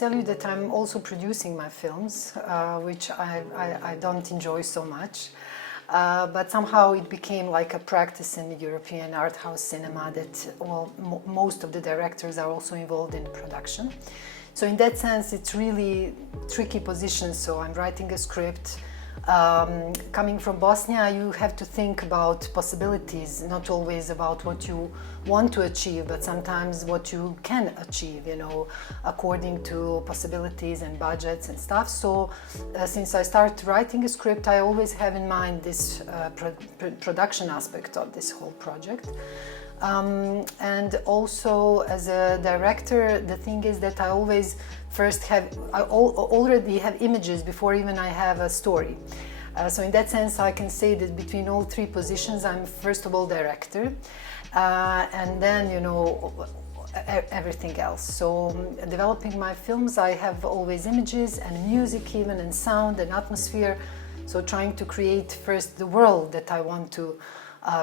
tell you that I'm also producing my films, which I don't enjoy so much. But somehow it became like a practice in the European art house cinema that most of the directors are also involved in the production. So in that sense, it's really tricky position. So I'm writing a script. Coming from Bosnia, you have to think about possibilities, not always about what you want to achieve, but sometimes what you can achieve, you know, according to possibilities and budgets and stuff. So since I started writing a script, I always have in mind this production aspect of this whole project. And also as a director, the thing is that I always already have images before even I have a story. So in that sense, I can say that between all three positions, I'm first of all director, and then, you know, everything else. So developing my films, I have always images and music even, and sound and atmosphere. So trying to create first the world that I want to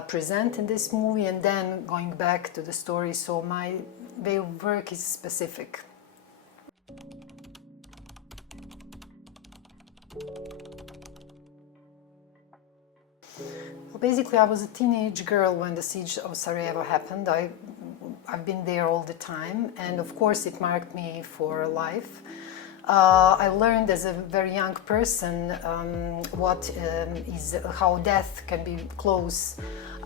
present in this movie, and then going back to the story. So my way of work is specific. Well, basically, I was a teenage girl when the siege of Sarajevo happened. I've been there all the time, and of course it marked me for life. I learned as a very young person how death can be close,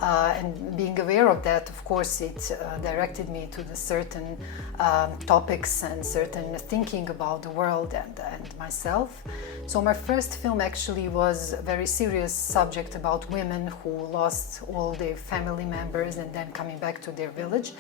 and being aware of that, of course, it directed me to the certain topics and certain thinking about the world and myself. So my first film actually was a very serious subject about women who lost all their family members and then coming back to their village.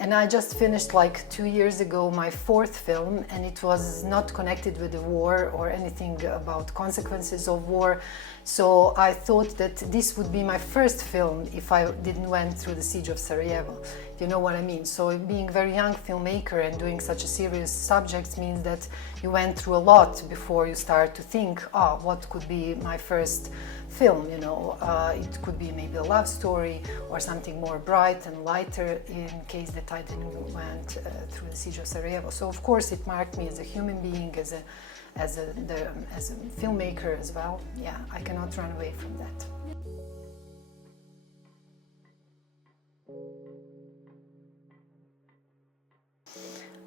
And I just finished like 2 years ago my fourth film, and it was not connected with the war or anything about consequences of war. So I thought that this would be my first film if I didn't went through the siege of Sarajevo, if you know what I mean. So being a very young filmmaker and doing such a serious subject means that you went through a lot before you start to think, what could be my first film, you know. It could be maybe a love story or something more bright and lighter in case that I didn't went through the siege of Sarajevo. So of course it marked me as a human being, as a filmmaker as well. Yeah, I cannot run away from that.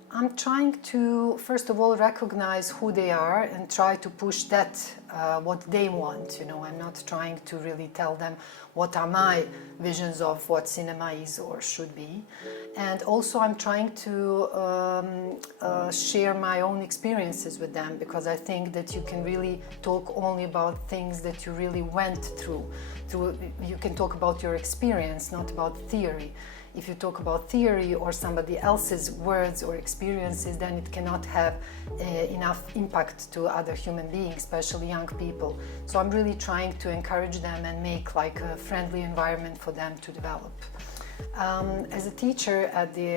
I'm trying to, first of all, recognize who they are and try to push that, what they want, you know. I'm not trying to really tell them what are my visions of what cinema is or should be. And also I'm trying to share my own experiences with them, because I think that you can really talk only about things that you really went through. You can talk about your experience, not about theory. If you talk about theory or somebody else's words or experiences, then it cannot have enough impact to other human beings, especially young people. So I'm really trying to encourage them and make like a friendly environment for them to develop. As a teacher at the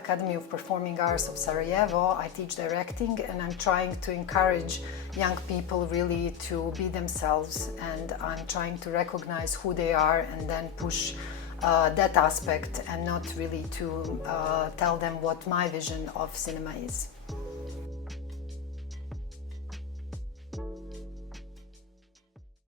Academy of Performing Arts of Sarajevo, I teach directing, and I'm trying to encourage young people really to be themselves, and I'm trying to recognize who they are and then push that aspect, and not really to tell them what my vision of cinema is.